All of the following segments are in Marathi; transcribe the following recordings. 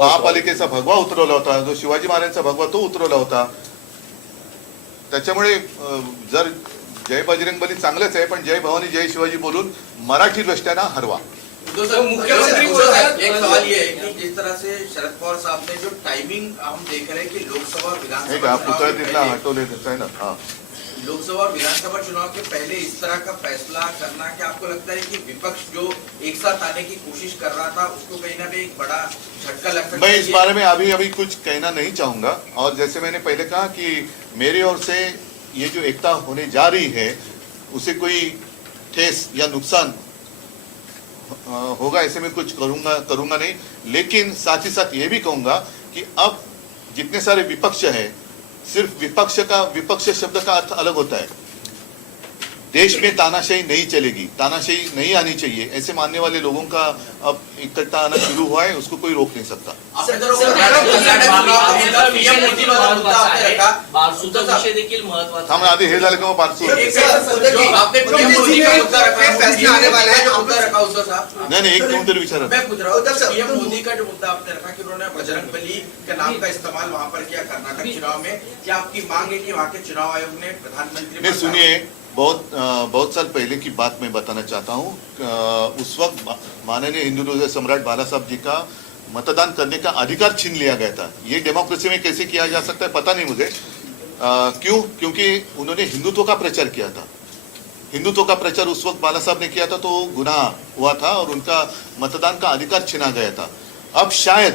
महापालिकेचा भगवा उतरवला होता, जो शिवाजी महाराजांचा भगवा तो उतरवला होता. त्याच्यामुळे जर जय बजरंगबली चांगलंच आहे, पण जय भवानी जय शिवाजी बोलून मराठी दृष्ट्यानं हरवा. तो मुख्यमंत्री एक सवाल ये है कि जिस तरह से शरद पवार साहब ने जो टाइमिंग हम देख रहे हैं कि लोकसभा विधानसभा पुतळा तिथला हटवले आहे ना. हाँ, लोकसभा और विधानसभा चुनाव के पहले इस तरह का फैसला करना, क्या आपको लगता है कि विपक्ष जो एक साथ आने की कोशिश कर रहा था उसको कहीं ना कहीं एक बड़ा झटका लग सकता है? मैं इस बारे में अभी कुछ कहना नहीं चाहूंगा. और जैसे मैंने पहले कहा कि मेरी ओर से ये जो एकता होने जा रही है उसे कोई ठेस या नुकसान होगा ऐसे मैं कुछ करूंगा नहीं. लेकिन साथ ही साथ ये भी कहूंगा कि अब जितने सारे विपक्ष हैं, सिर्फ विपक्ष शब्द का अर्थ अलग होता है. देश में तानाशाही नहीं चलेगी, तानाशाही नहीं आनी चाहिए, ऐसे मानने वाले लोगों का अब इकट्ठा आना शुरू हुआ है. उसको कोई रोक नहीं सकता. आधी हे झालं किंवा बारसू नाही. एक कोणतरी विचारत मोदी का जो मुद्दा आपने रखा कि उन्होंने बजरंगबली के नाम का इस्तेमाल वहाँ पर किया कर्नाटक चुनाव में, क्या आपकी मांग है कि वहाँ के चुनाव आयोग ने प्रधानमंत्री? सुनिए, बहुत साल पहले की बात मैं बताना चाहता हूँ. उस वक्त माननीय हिंदू हृदय सम्राट बाला साहब जी का मतदान करने का अधिकार छीन लिया गया था. ये डेमोक्रेसी में कैसे किया जा सकता है पता नहीं मुझे. क्यों? क्योंकि उन्होंने हिंदुत्व का प्रचार किया था. हिंदुत्व का प्रचार उस वक्त बाला साहब ने किया था तो गुनाह हुआ था और उनका मतदान का अधिकार छीना गया था. अब शायद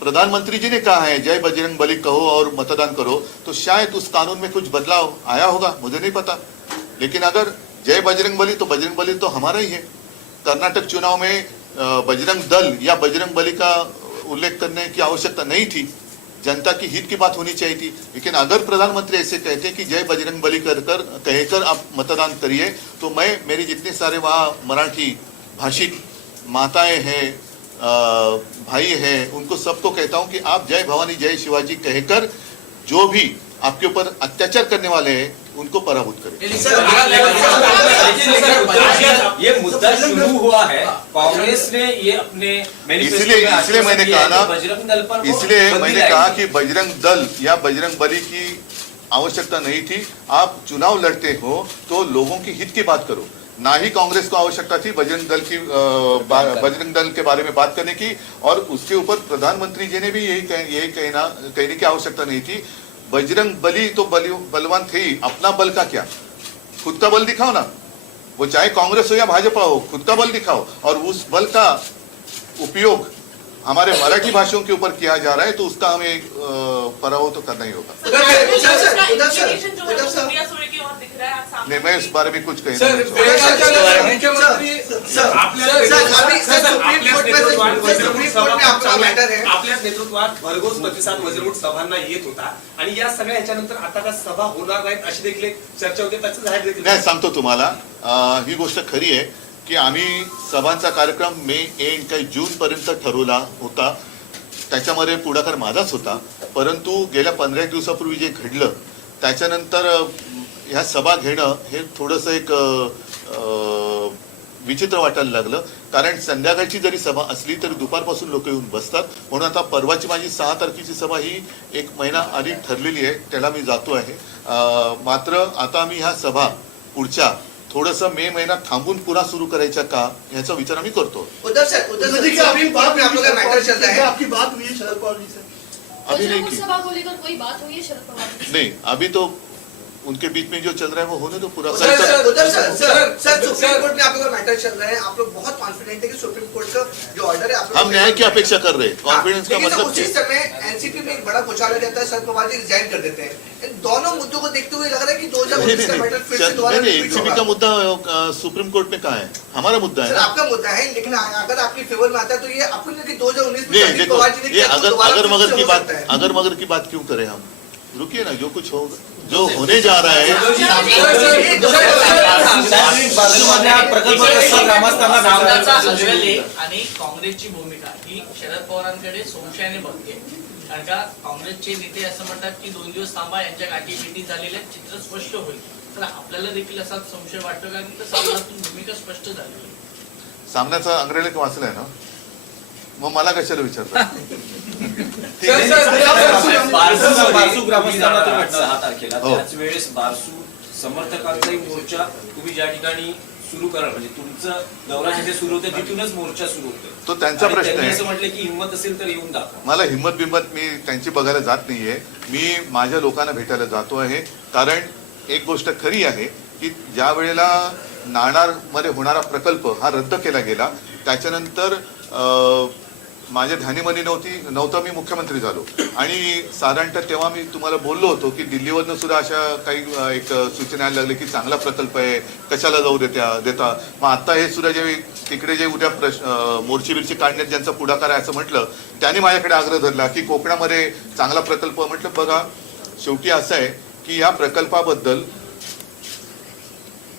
प्रधानमंत्री जी ने कहा है जय बजरंगबली कहो और मतदान करो, तो शायद उस कानून में कुछ बदलाव आया होगा, मुझे नहीं पता. लेकिन अगर जय बजरंगबली तो हमारा ही है. कर्नाटक चुनाव में बजरंग दल या बजरंगबली का उल्लेख करने की आवश्यकता नहीं थी. जनता की हित की बात होनी चाहिए थी. लेकिन अगर प्रधानमंत्री ऐसे कहते कि जय बजरंगबली कहकर आप मतदान करिए, तो मैं मेरे जितने सारे वहाँ मराठी भाषिक माताएं हैं, भाई हैं, उनको सबको कहता हूं कि आप जय भवानी जय शिवाजी कहकर जो भी आपके ऊपर अत्याचार करने वाले हैं उनको पराभूत करें. ये मुद्दा शुरू हुआ है, कांग्रेस ने ये अपने इसलिए मैंने कहा ना, इसलिए मैंने कहा कि बजरंग दल या बजरंगबली की आवश्यकता नहीं थी. आप चुनाव लड़ते हो तो लोगों की हित की बात करो. ना ही कांग्रेस को आवश्यकता थी बजरंग दल के बारे में बात करने की. और उसके ऊपर प्रधानमंत्री जी ने भी यही कहने की आवश्यकता नहीं थी. बजरंग बली तो बलवान थे ही, अपना बल का क्या? खुद का बल दिखाओ ना. वो चाहे कांग्रेस हो या भाजपा हो, खुद का बल दिखाओ. और उस बल का उपयोग हमारे मराठी भाषियों के ऊपर किया जा रहा है तो उसका हमें पराभव तो करना ही होगा. नहीं, मैं इस बारे में कुछ कहीं आपल्या नेतृत्वात भरघोस प्रतिसाद वज्रमूठ सभांना येत होता आणि या सगळ्या याच्यानंतर आता का सभा होणार नाहीत अशी देखील चर्चा होते. त्याचं जाहीर देखील नाही. सांगतो तुम्हाला, ही गोष्ट खरी आहे की आम्ही सभांचा कार्यक्रम मे एंड काही जून पर्यंत ठरवला होता. त्याच्यामध्ये पुढाकार माझाच होता. परंतु गेल्या 15 दिवसापूर्वी जे घडलं त्याच्यानंतर ह्या सभा घेणं हे थोडंसं एक विचित्र वाटायला लागलं. कारण संध्याकाळची जरी सभा असली तरी दुपारपासून लोक येऊन बसतात. म्हणून आता परवाची माझी 6 तारखेची सभा ही 1 महिना आधी ठरलेली आहे, त्याला मी जातो आहे. मात्र आता आम्ही ह्या सभा पुढच्या थोड़सा मे महीना थांबून पुन्हा सुरू करायचा का याचा विचार आम्ही करतो. अभी बात हुई है शरद पवार जी से? अभी नहीं की. सभा को लेकर कोई बात हुई है शरद पवार जी से? नहीं, अभी तो उनके बीच में जो चल रहा है वो होने दो पूरा. सर सुप्रीम कोर्ट में आप लोग मैटर चल रहे हैं, आप लोग बहुत कॉन्फिडेंट है कि सुप्रीम कोर्ट का जो ऑर्डर है आप हम न्याय की अपेक्षा कर रहे हैं. कॉन्फिडेंस का मतलब उसी समय एनसीपी में एक बड़ा घोटाला रहता है, शरद पवार जी रिजाइन कर देते हैं. इन दोनों मुद्दों को देखते हुए लग रहा है कि 2019 का मैटर फिर से दोबारा एनसीपी का मुद्दा सुप्रीम कोर्ट में कहाँ है? हमारा मुद्दा है. आपका मुद्दा है, लेकिन अगर आपके फेवर में आता है तो ये अपन 2019 में देखो, ये अगर मगर की बात क्यों करें हम? रुकिए ना, जो कुछ होगा, जो होने जा रहा है. आणि काँग्रेसची भूमिका ही शरद पवारांकडे संशयाने बघते. कारण का काँग्रेसचे नेते असं म्हणतात की 2 दिवस थांबा, यांच्या गाठी भेटी झालेल्या चित्र स्पष्ट होईल. तर आपल्याला देखील असा संशय वाटतो का की सामनातून भूमिका स्पष्ट झाली? सामन्याचा अंग्रेजी वाचलाय ना. मग मला कशाला विचारता? ठीक सर, आहे. सर, बारसू ग्रामस्थांना तुम्ही भेटला 6 तारखेला हो. त्याच वेळेस बारसू समर्थकांचाही मोर्चा तुम्ही ज्या ठिकाणी सुरू कराल म्हणजे तुमचं दौरा जिथे सुरू होतं तिथूनच मोर्चा सुरू होतो. तो त्यांचा प्रश्न आहे. असं म्हटलं की हिंमत असेल तर येऊन दाखवा. मला हिंमत बिंमत मी त्यांची बघायला जात नाहीये. मी माझ्या लोकांना भेटायला जातो आहे. कारण एक गोष्ट खरी आहे की ज्या वेळेला नाणारमध्ये होणारा प्रकल्प हा रद्द केला गेला त्याच्यानंतर माझ्या ध्यानीमध्ये नव्हतं मी मुख्यमंत्री झालो आणि साधारणतः तेव्हा मी तुम्हाला बोललो होतो की दिल्लीवरनं सुद्धा अशा काही एक सूचना यायला लागली की चांगला प्रकल्प आहे, कशाला जाऊ देता. मग आता हे सुद्धा जे तिकडे जे उद्या मोर्ची बिर्ची काढण्यात ज्यांचा पुढाकार आहे असं म्हटलं त्यांनी माझ्याकडे आग्रह धरला की कोकणामध्ये चांगला प्रकल्प. म्हटलं बघा शेवटी असं आहे की या प्रकल्पाबद्दल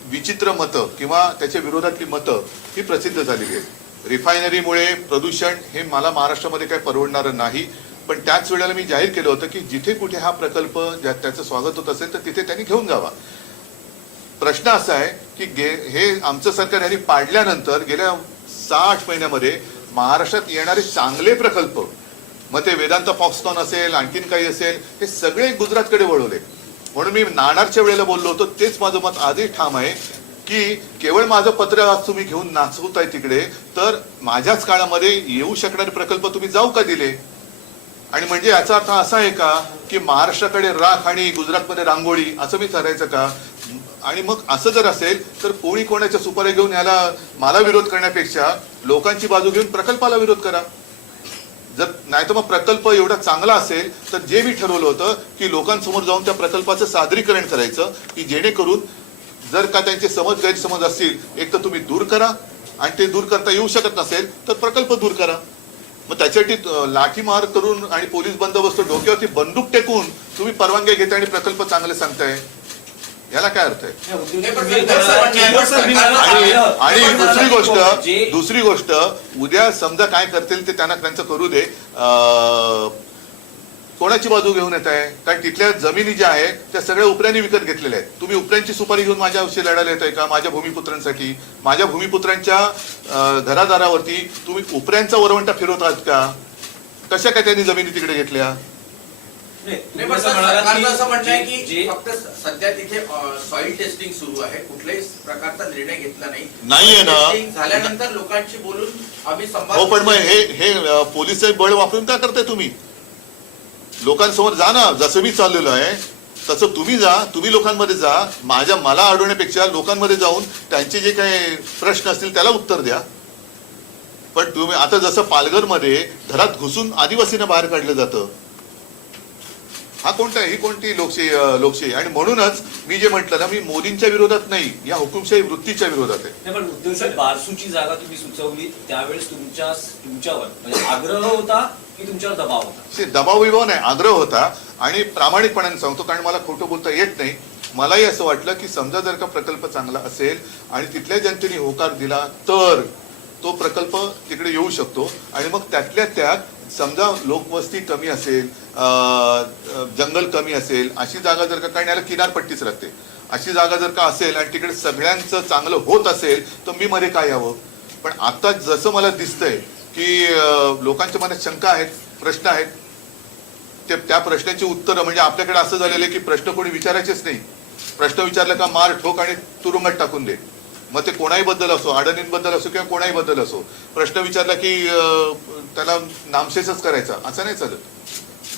विचित्र मतं किंवा त्याच्या विरोधातली मतं ही प्रसिद्ध झालेली आहेत. रिफायनरीमुळे प्रदूषण हे मला महाराष्ट्रामध्ये काही परवडणारं नाही. पण त्याच वेळेला मी जाहीर केलं होतं की जिथे कुठे हा प्रकल्प त्याचं स्वागत होत असेल तर तिथे त्यांनी घेऊन जावा. प्रश्न असा आहे की हे आमचं सरकार यांनी पाडल्यानंतर गेल्या 6-8 महिन्यामध्ये महाराष्ट्रात येणारे चांगले प्रकल्प मग ते वेदांत फॉक्सकॉन असेल आणखीन काही असेल हे सगळे गुजरातकडे वळवले. म्हणून मी नाणारच्या वेळेला बोललो होतो तेच माझं मत आजही ठाम आहे की केवळ माझं पत्र आज तुम्ही घेऊन नाचवताय तिकडे तर माझ्याच काळामध्ये येऊ शकणारे प्रकल्प तुम्ही जाऊ का दिले. आणि म्हणजे याचा अर्थ असा आहे का की महाराष्ट्राकडे राख आणि गुजरातमध्ये रांगोळी असं मी ठरायचं का. आणि मग असं जर असेल तर कोणी कोणाच्या सुपाऱ्या घेऊन याला मला विरोध करण्यापेक्षा लोकांची बाजू घेऊन प्रकल्पाला विरोध करा. जर नाही तर मग प्रकल्प एवढा चांगला असेल तर जे मी ठरवलं होतं की लोकांसमोर जाऊन त्या प्रकल्पाचं सादरीकरण करायचं की जेणेकरून जर का त्यांचे गैरसमज असतील एक तर तुम्ही दूर करा आणि ते दूर करता येऊ शकत नसेल तर प्रकल्प दूर करा. मग त्याच्यासाठी लाठीमार करून आणि पोलीस बंदोबस्त डोक्यावरती बंदूक टेकून तुम्ही परवानगी घेताय आणि प्रकल्प चांगले सांगताय याला काय अर्थ आहे. आणि दुसरी गोष्ट उद्या समजा काय करतील ते त्यांना त्यांचं करू दे. कोणाची बाजू घेऊन येत आहे. कारण तिथल्या जमिनी ज्या आहेत त्या सगळ्या उपऱ्यांनी विकत घेतलेल्या आहेत. तुम्ही उपऱ्यांची सुपारी घेऊन माझ्याशी लढायला येत आहे का. माझ्या भूमिपुत्रांसाठी माझ्या भूमिपुत्रांच्या घरादारावरती तुम्ही उपऱ्यांचा वरवंटा फिरवत आहात का. कशा काय त्यांनी जमिनी तिकडे घेतल्या. नाही पण सरकारचं असं म्हणणं आहे की फक्त सध्या तिथे सॉइल टेस्टिंग सुरू आहे. कुठल्याही प्रकारचा निर्णय घेतला नाहीये ना. टेस्टिंग झाल्यानंतर लोकांशी बोलून आम्ही संवाद. हो पण मग हे पोलीस बळ वापरून काय करताय तुम्ही. लोकांसमोर जा ना. जसं मी चाललेलो आहे तसं तुम्ही जा. तुम्ही लोकांमध्ये जा. मला अडवण्यापेक्षा लोकांमध्ये जाऊन त्यांचे जे काही प्रश्न असतील त्याला उत्तर द्या. पण तुम्ही आता जसं पालघरमध्ये घरात घुसून आदिवासींना बाहेर काढलं जातं. हा ही कोणती लोकशाही. आणि म्हणूनच मी जे म्हटलं ना मी मोदींच्या विरोधात नाही या हुकुमशाही वृत्तीच्या विरोधात आहे. नाही पण उद्धव साहेब बारसूची जागा तुम्ही सुचवली त्यावेळेस तुमच्यावर म्हणजे आग्रह होता की तुमच्यावर दबाव होता. दबाव विभाव नाही आग्रह होता. आणि प्रामाणिकपणाने सांगतो कारण मला खोटं बोलता येत नाही. मलाही असं वाटलं की समजा जर का प्रकल्प चांगला असेल आणि तिथल्या जनतेने होकार दिला तर तो प्रकल्प तिकडे येऊ शकतो. आणि मग त्यातल्या त्यात समजा लोकवस्ती कमी असेल जंगल कमी असेल अशी जागा जर का कारण याला किनारपट्टीच राहते अशी जागा जर का असेल आणि तिकडे सगळ्यांचं चांगलं होत असेल तर मी मध्ये काय यावं. पण आता जसं मला दिसतंय की लोकांच्या मनात शंका आहेत प्रश्न आहेत ते त्या प्रश्नाची उत्तरं म्हणजे आपल्याकडे असं झालेलं आहे की प्रश्न कोणी विचारायचेच नाही. प्रश्न विचारला का मार ठोक आणि तुरुंगात टाकून दे. मग ते कोणाही बद्दल असो अडणींबद्दल असो किंवा कोणाही बद्दल असो प्रश्न विचारला की त्याला नामशेषच करायचा असं नाही चालत.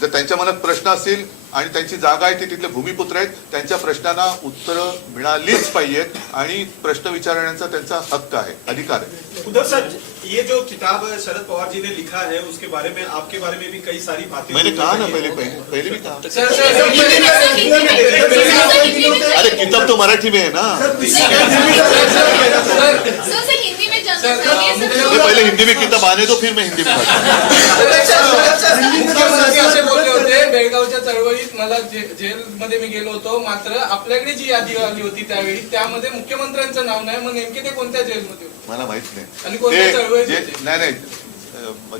जर त्यांच्या मनात प्रश्न असतील आणि त्यांची जागा आहे ती तिथले भूमिपुत्र आहेत त्यांच्या प्रश्नांना उत्तरं मिळालीच पाहिजेत आणि प्रश्न विचारण्याचा त्यांचा हक्क आहे अधिकार आहे. उद्धव सर ये जो किताब शरद पवार जी ने लिखा है उसके बारे में आपके बारे में भी कई सारी बातें मैंने कहा ना पहले भी कहा. सर, अरे किताब तो मराठी में है ना. सर हिंदी में जानना चाहिए. पहले हिंदी में किताब आने दो फिर मैं हिंदी में मुख्यमंत्री असे बोलले होते बेळगावच्या चळवळीत मला जेलमध्ये मी गेलो होतो मात्र आपल्याकडे जी यादी आली होती त्यावेळी त्यामध्ये मुख्यमंत्र्यांचं नाव नाही. मग नेमके ते कोणत्या जेलमध्ये होते मला माहित आणि नाही. कोणत्या चळवळीत होते? नाही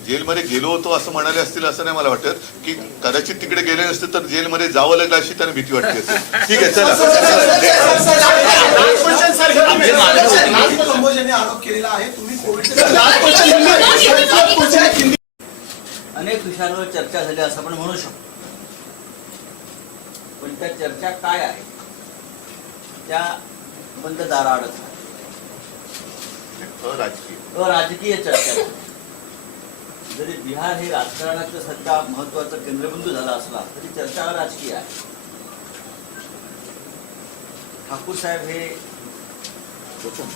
जेलमध्ये गेलो होतो असं म्हणाले असतील असं नाही मला वाटत की कदाचित तिकडे गेले नसते तर जेलमध्ये जावं लागलं अशी त्यांना भीती वाटते असेल. ठीक आहे चला. आरोप केलेला आहे तुम्ही लास्ट क्वेश्चन हिंदी अनेक विषयांवर चर्चा झाली असं आपण म्हणू शकतो, पण त्या चर्चा काय आहे त्या बंद दाराआडच आहे. राजकीय राजकीय चर्चा आहे. जरी बिहार हे राजकारणाचं सध्या महत्वाचं केंद्रबिंदू झाला असला तरी चर्चा राजकीय आहे. ठाकूर साहेब हे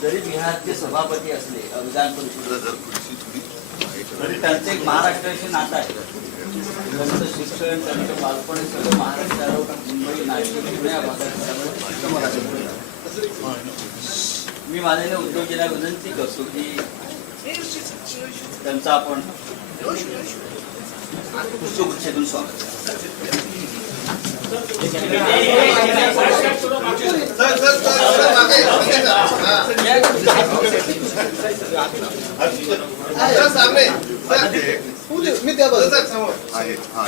जरी बिहारचे सभापती असले विधान परिषदेत तरी त्यांचं एक महाराष्ट्राशी नातं आहे. त्यांचं शिक्षण, त्यांचं बालपण हे सगळं महाराष्ट्रावर, मुंबई, नाशिक, पुणे या भागात त्यामुळे मी माननीय उद्योजकांना विनंती करतो की त्यांचा आपण पुष्पगुच्छेतून स्वागत मी त्या बाजूला आहे. हा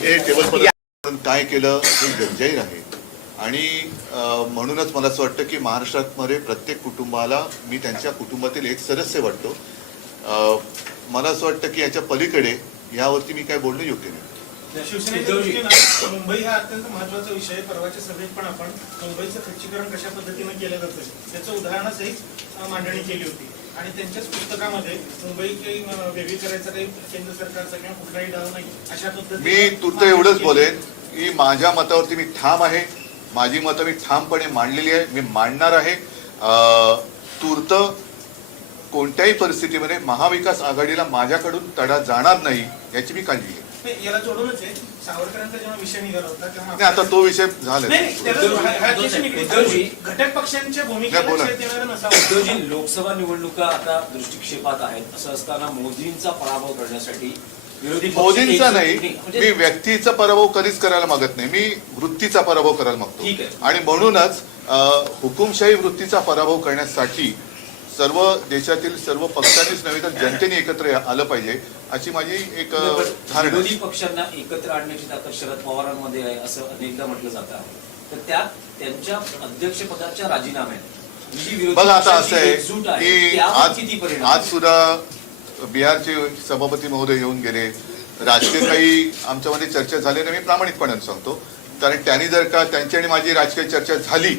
हे टेबल पद काय केलं हे गरजेचं आहे आणि म्हणूनच मला असं वाटतं की महाराष्ट्रामध्ये प्रत्येक कुटुंबाला मी त्यांच्या कुटुंबातील एक सदस्य वाटतो. मला असं वाटतं की याच्या पलीकडे यावरती मी काय बोलणं योग्य नाही. शिवसेनेच्या दृष्टीनं मुंबई हा अत्यंत महत्वाचा विषय आहे. परवाच्या सभेत पण आपण मुंबईचं खच्चीकरण कशा पद्धतीनं केलं जातं त्याचं उदाहरणासहित मांडणी केली होती आणि त्यांच्याच पुस्तकामध्ये मुंबई काही वेगळी करायचा काही केंद्र सरकारचा किंवा कुठलाही डाव नाही अशा पद्धतीने मी तूर्त एवढंच बोलेन की माझ्या मतावरती मी ठाम आहे. माझी मतं मी ठामपणे मांडलेली आहे, मी मांडणार आहे. तूर्त कोणत्याही परिस्थितीमध्ये महाविकास आघाडीला माझ्याकडून तडा जाणार नाही याची मी काळजी घेईन. याला जोडूनच आहे सावरकरांचा जेव्हा विषय निघाला होता तेव्हा नाही, आता तो विषय झाला. घटक पक्षांच्या भूमिकेला बोला. छेद देणारं नसावं. उद्धवजी, लोकसभा निवडणुका आता दृष्टिक्षेपात आहेत. असं असताना मोदींचा पराभव करण्यासाठी विरोधी पक्ष मोदींचा एक- नाही, म्हणजे मी व्यक्तीचा पराभव कधीच करायला मागत नाही, मी वृत्तीचा पराभव करायला मागतो. ठीक आहे. आणि म्हणूनच हुकुमशाही वृत्तीचा पराभव करण्यासाठी सर्व देशातील सर्व पक्षांनीच नव्हे तर जनतेने एकत्र आलं पाहिजे अशी माझी एक धारणा. विरोधी पक्षांना एकत्र आणण्याची ताकद शरद पवारांमध्ये आहे असं अनेकदा म्हटलं जात आहे. तर त्यात त्यांच्या अध्यक्षपदाच्या राजीनाम्यात जी विरोधी बघा आता पक्षांची असं आहे एकजूट आहे की त्यावर किती परिणाम आज सुद्धा बिहारचे सभापती महोदय येऊन गेले. राजकीय काही आमच्यामध्ये चर्चा झाली नाही, मी प्रामाणिकपणे सांगतो. कारण त्यांनी जर का त्यांची आणि माझी राजकीय चर्चा झाली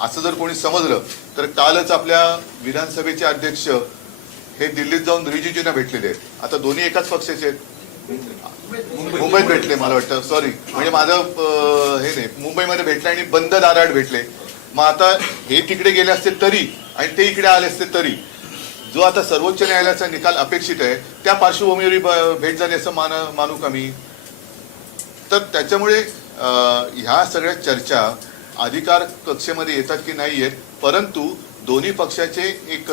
असं जर कोणी समजलं तर कालच आपल्या विधानसभेचे अध्यक्ष हे दिल्लीत जाऊन रिजिजूंना भेटलेले आहेत. आता दोन्ही एकाच पक्षाचे आहेत. मुंबईत भेटले मला वाटतं, सॉरी म्हणजे माझं हे नाही, मुंबईमध्ये भेटले आणि बंद दाराआड भेटले. मग आता हे तिकडे गेले असते तरी आणि ते इकडे आले असते तरी जो आता सर्वोच्च न्यायालयाचा निकाल अपेक्षित आहे त्या पार्श्वभूमीवर भेट झाली असं मानू का मी. तर त्याच्यामुळे ह्या सगळ्या चर्चा अधिकार कक्षेमध्ये येतात की नाही येत, परंतु दोन्ही पक्षाचे एक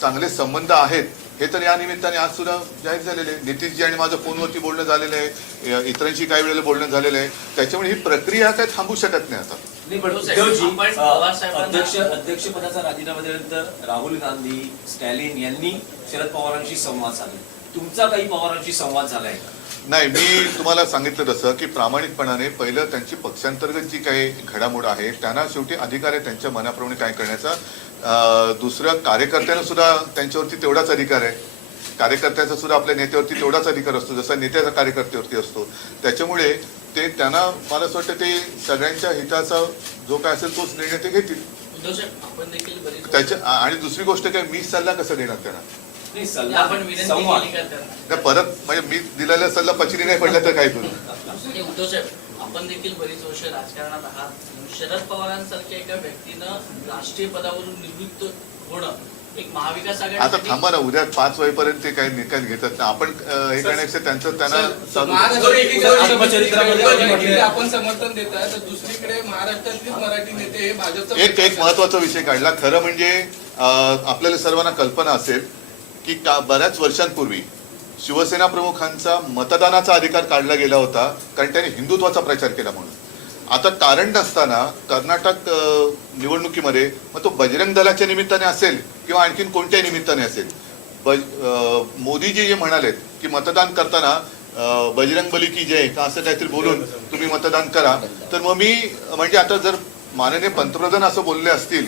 चांगले संबंध आहेत हे तर या निमित्ताने आज सुद्धा जाहीर झालेले आहे. नितीशजी आणि माझं फोनवरती बोलणं झालेलं आहे, इतरांशी काही वेळेला बोलणं झालेलं आहे. त्याच्यामुळे ही प्रक्रिया काय थांबू शकत नाही आता. नाही, पण उद्धवजी, उद्धवजी, पवार साहेबांना- अध्यक्षपदाचा राजीनामा दिल्यानंतर राहुल गांधी, स्टॅलिन यांनी शरद पवारांशी संवाद साधला. तुमचा काही पवारांशी संवाद झालाय का? नाही, मी तुम्हाला सांगितलं तसं की प्रामाणिकपणाने पहिलं त्यांची पक्षांतर्गत जी काही घडामोड आहे त्यांना शेवटी अधिकार आहे त्यांच्या मनाप्रमाणे काय करण्याचा. दुसरं कार्यकर्त्यांना सुद्धा त्यांच्यावरती तेवढाच अधिकार आहे. कार्यकर्त्याचा सुद्धा आपल्या नेत्यावरती तेवढाच अधिकार असतो जसा नेत्याचा कार्यकर्त्यावरती असतो. त्याच्यामुळे ते त्यांना मला असं वाटतं ते सगळ्यांच्या हिताचा जो काय असेल तोच निर्णय ते घेतील. उद्धव साहेब, आपण देखील बरीच त्याच्या आणि दुसरी गोष्ट काय मी सल्ला कसा देणार त्यांना. नाही, आपण सल्ला विनंती संवाद केली का त्यांना? नाही, परत म्हणजे मी दिलेला सल्ला पचनी नाही पडला तर काय करू. आणि उद्धव साहेब, आपण देखील बरीच वर्ष राजकारणात आहात. शरद पवारांसारख्या एका व्यक्तीनं राष्ट्रीय पदावरून निवृत्त होणं एक महाविकास आता आघाडी थांबा ना, उद्या 5 वाजेपर्यंत ते काही निकाल घेतात ना. आपण हे करण्यापेक्षा त्यांचं त्यांना चालू महाराष्ट्र आत्मचरित्रामध्ये आपण समर्थन देत आहे तर दुसरीकडे महाराष्ट्रातलेच मराठी नेते हे भाजपचं एक महत्वाचा विषय काढला. खरं म्हणजे आपल्याला सर्वांना कल्पना असेल की बऱ्याच वर्षांपूर्वी शिवसेना प्रमुखांचा मतदानाचा अधिकार काढला गेला होता कारण त्यांनी हिंदुत्वाचा प्रचार केला म्हणून. आता कारण नसताना कर्नाटक निवडणुकीमध्ये मग तो बजरंग दलाच्या निमित्ताने असेल किंवा आणखीन कोणत्याही निमित्ताने असेल, मोदीजी जे म्हणालेत की मतदान करताना बजरंग बली की जय का असं काहीतरी बोलून तुम्ही मतदान करा, तर मग मी म्हणजे आता जर माननीय पंतप्रधान असं बोलले असतील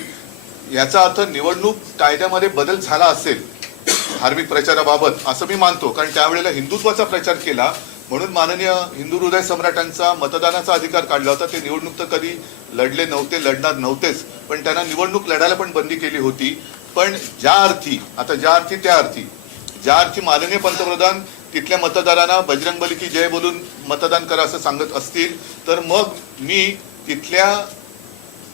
याचा अर्थ निवडणूक कायद्यामध्ये बदल झाला असेल धार्मिक प्रचाराबाबत असं मी मानतो, कारण त्यावेळेला हिंदुत्वाचा प्रचार केला म्हणून माननीय हिंदू हृदय सम्राटांचा मतदानाचा अधिकार काढला होता. ते निवडणूक तर कधी लढले नव्हते, लढणार नव्हतेच, पण त्यांना निवडणूक लढायला पण बंदी केली होती. पण ज्या अर्थी माननीय पंतप्रधान तिथल्या मतदारांना बजरंगबली की जय बोलून मतदान करा असं सांगत असतील, तर मग मी तिथल्या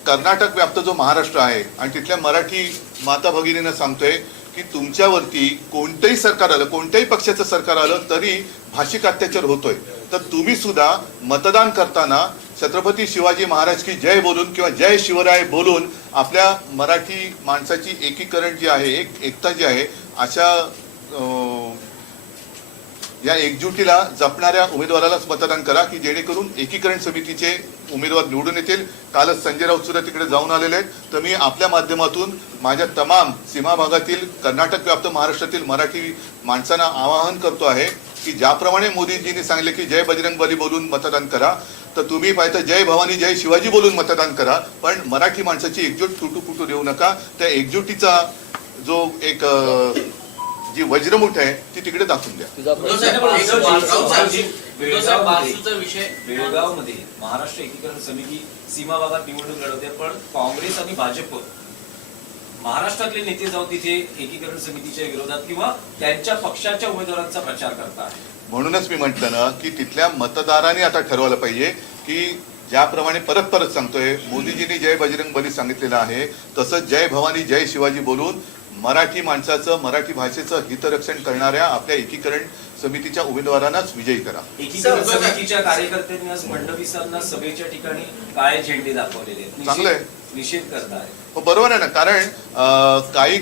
कर्नाटक व्याप्त जो महाराष्ट्र आहे आणि तिथल्या मराठी माता भगिनींना सांगतोय की तुमच्यावरती कोणतंही सरकार आलं, कोणत्याही पक्षाचं सरकार आलं तरी भाषिक अत्याचार होतोय. तर तुम्ही सुद्धा मतदान करताना छत्रपती शिवाजी महाराज की जय बोलून किंवा जय शिवराय बोलून आपल्या मराठी माणसाची एकीकरण जी आहे, एकता जी आहे, अशा या एकजुटीला जपणाऱ्या उमेदवारालाच मतदान करा की जेणेकरून एकीकरण समितीचे उमेदवार निवडून येतील. कालच संजय राऊत सुद्धा तिकडे जाऊन आलेले आहेत. तर मी आपल्या माध्यमातून माझ्या तमाम सीमा भागातील कर्नाटक व्याप्त महाराष्ट्रातील मराठी माणसांना आवाहन करतो आहे की ज्याप्रमाणे मोदीजींनी सांगितले की जय बजरंगबली बोलून मतदान करा, तर तुम्ही पाहिजे जय भवानी जय शिवाजी बोलून मतदान करा. पण मराठी माणसाची एकजूट तुटू देऊ नका. त्या एकजुटीचा जो एक जी वज्रमुठ आहे ती तिकडे दाखवून द्या. बेळगावमध्ये महाराष्ट्र एकीकरण समिती सीमा भागात निवडणूक लढवते, पण काँग्रेस आणि भाजप महाराष्ट्रातले नेते जाऊन तिथे एकीकरण समितीच्या विरोधात किंवा त्यांच्या पक्षाच्या उमेदवारांचा प्रचार करतात. म्हणूनच मी म्हटलं ना की तिथल्या मतदारांनी आता ठरवलं पाहिजे की ज्याप्रमाणे परत सांगतोय मोदीजींनी जय बजरंगबली सांगितलेलं आहे, तसंच जय भवानी जय शिवाजी बोलून मराठी माणसाचं, मराठी भाषेचं हितरक्षण करणाऱ्या आपल्या एकीकरण समितीच्या उमेदवारांनाच विजयी करा. एकीकरण समितीच्या कार्यकर्त्यांनी आज मंडपीसांना सभेच्या ठिकाणी काळे झेंडे दाखवलेले आहेत. चांगलंय, निषेध करताय. हो बरोबर आहे ना, कारण काही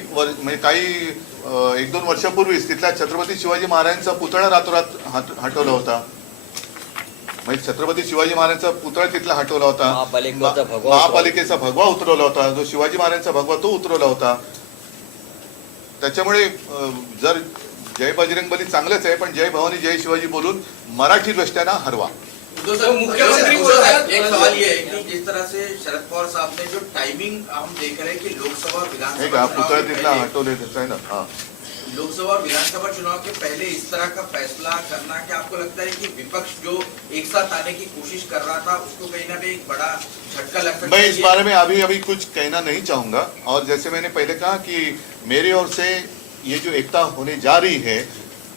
1-2 वर्षापूर्वीच तिथल्या छत्रपती शिवाजी महाराजांचा पुतळा रातोरात हटवला होता. म्हणजे छत्रपती शिवाजी महाराजांचा पुतळा तिथला हटवला होता. महापालिकेचा भगवा उतरवला होता. जो शिवाजी महाराजांचा भगवा तो उतरवला होता. त्याच्यामुळे जर जय बजरंगबली चांगलंच आहे, पण जय भवानी जय शिवाजी बोलून मराठी दृष्ट्यानं हरवा. मुख्यमंत्री एक सवाल ये है कि जिस तरह से शरद पवार साहब ने जो टाइमिंग हम देख रहे हैं कि लोकसभा और विधानसभा पुतळा तिथला हटवले आहे ना. लोकसभा और विधानसभा चुनाव के पहले इस तरह का फैसला करना, क्या आपको लगता है कि विपक्ष जो एक साथ आने की कोशिश कर रहा था उसको कहीं ना कहीं एक बड़ा झटका लग सकता है? मैं इस बारे में अभी कुछ कहना नहीं चाहूंगा. और जैसे मैंने पहले कहा कि मेरी ओर से ये जो एकता होने जा रही है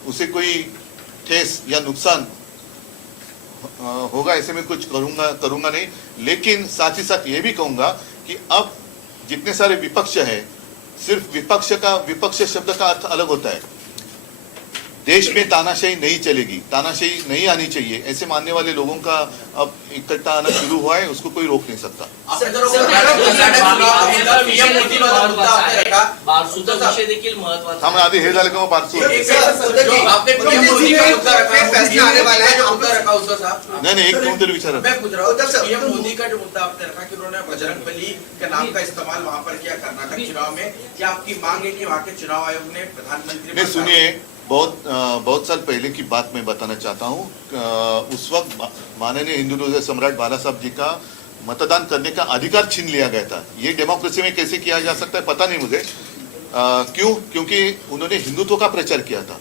उसे कोई ठेस या नुकसान होगा ऐसे मैं कुछ करूंगा नहीं. लेकिन साथ ही साथ ये भी कहूंगा कि अब जितने सारे विपक्ष है, सिर्फ विपक्ष शब्द का अर्थ अलग होता है. देश में तानाशाही नहीं चलेगी, तानाशाही नहीं आनी चाहिए, ऐसे मानने वाले लोगों का अब इकट्ठा आना शुरू हुआ है. उसको कोई रोक नहीं सकता. बारसूचा विषय देखील महत्त्वाचा हाँ, आधी हे झालं का मग बारसू. नहीं एक मिनट तरी विचारा. पीएम मोदी का जो मुद्दा आपने रखा कि उन्होंने बजरंगबली का नाम का इस्तेमाल वहां पर किया कर्नाटक चुनाव में, क्या आपकी मांग है कि वहां के चुनाव आयोग ने प्रधानमंत्री नहीं सुनिए, बहुत साल पहले की बात मैं बताना चाहता हूँ. उस वक्त माननीय हिंदू हृदय सम्राट बाला साहब जी का मतदान करने का अधिकार छीन लिया गया था. ये डेमोक्रेसी में कैसे किया जा सकता है पता नहीं मुझे. क्यों? क्योंकि उन्होंने हिंदुत्व का प्रचार किया था.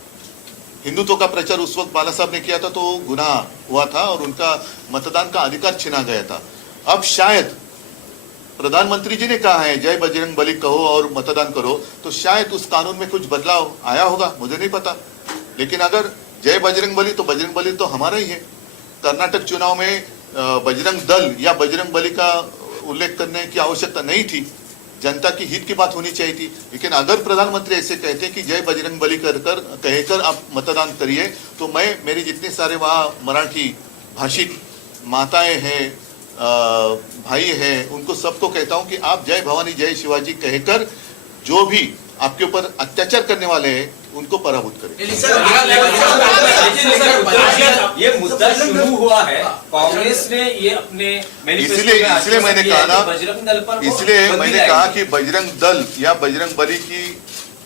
हिंदुत्व का प्रचार उस वक्त बाला साहब ने किया था तो गुनाह हुआ था और उनका मतदान का अधिकार छीना गया था. अब शायद प्रधानमंत्री जी ने कहा है जय बजरंगबली कहो और मतदान करो, तो शायद उस कानून में कुछ बदलाव आया होगा, मुझे नहीं पता. लेकिन अगर जय बजरंगबली तो बजरंगबली तो हमारा ही है. कर्नाटक चुनाव में बजरंग दल या बजरंगबली का उल्लेख करने की आवश्यकता नहीं थी. जनता की हित की बात होनी चाहिए थी. लेकिन अगर प्रधानमंत्री ऐसे कहते हैं कि जय बजरंगबली कहकर आप मतदान करिए, तो मैं मेरी जितने सारे वहाँ मराठी भाषिक माताएं हैं, भाई हैं, उनको सबको कहता हूं कि आप जय भवानी जय शिवाजी कहकर जो भी आपके ऊपर अत्याचार करने वाले हैं उनको पराभूत करें. ये मुद्दा शुरू हुआ है, कांग्रेस ने ये अपने इसलिए मैंने कहा ना, बजरंग दल पर इसलिए मैंने कहा कि बजरंग दल या बजरंग बली की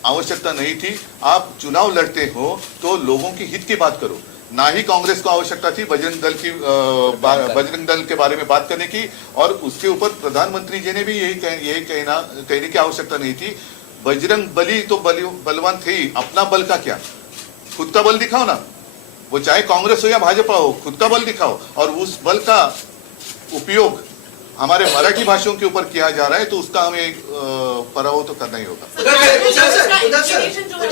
आवश्यकता नहीं थी. आप चुनाव लड़ते हो तो लोगों की हित की बात करो. ना ही कांग्रेस को आवश्यकता थी बजरंग दल की बजरंग दल के बारे में बात करने की, और उसके ऊपर प्रधानमंत्री जी ने भी यही कहने की आवश्यकता नहीं थी। बजरंग बली तो बलवान थे ही, अपना बल का क्या, खुद का बल दिखाओ ना, वो चाहे कांग्रेस हो या भाजपा हो, खुद का बल दिखाओ। और उस बल का उपयोग हमारे मराठी भाषियों के ऊपर किया जा रहा है, तो उसका हमें पराभव तो करना ही होगा। उधर से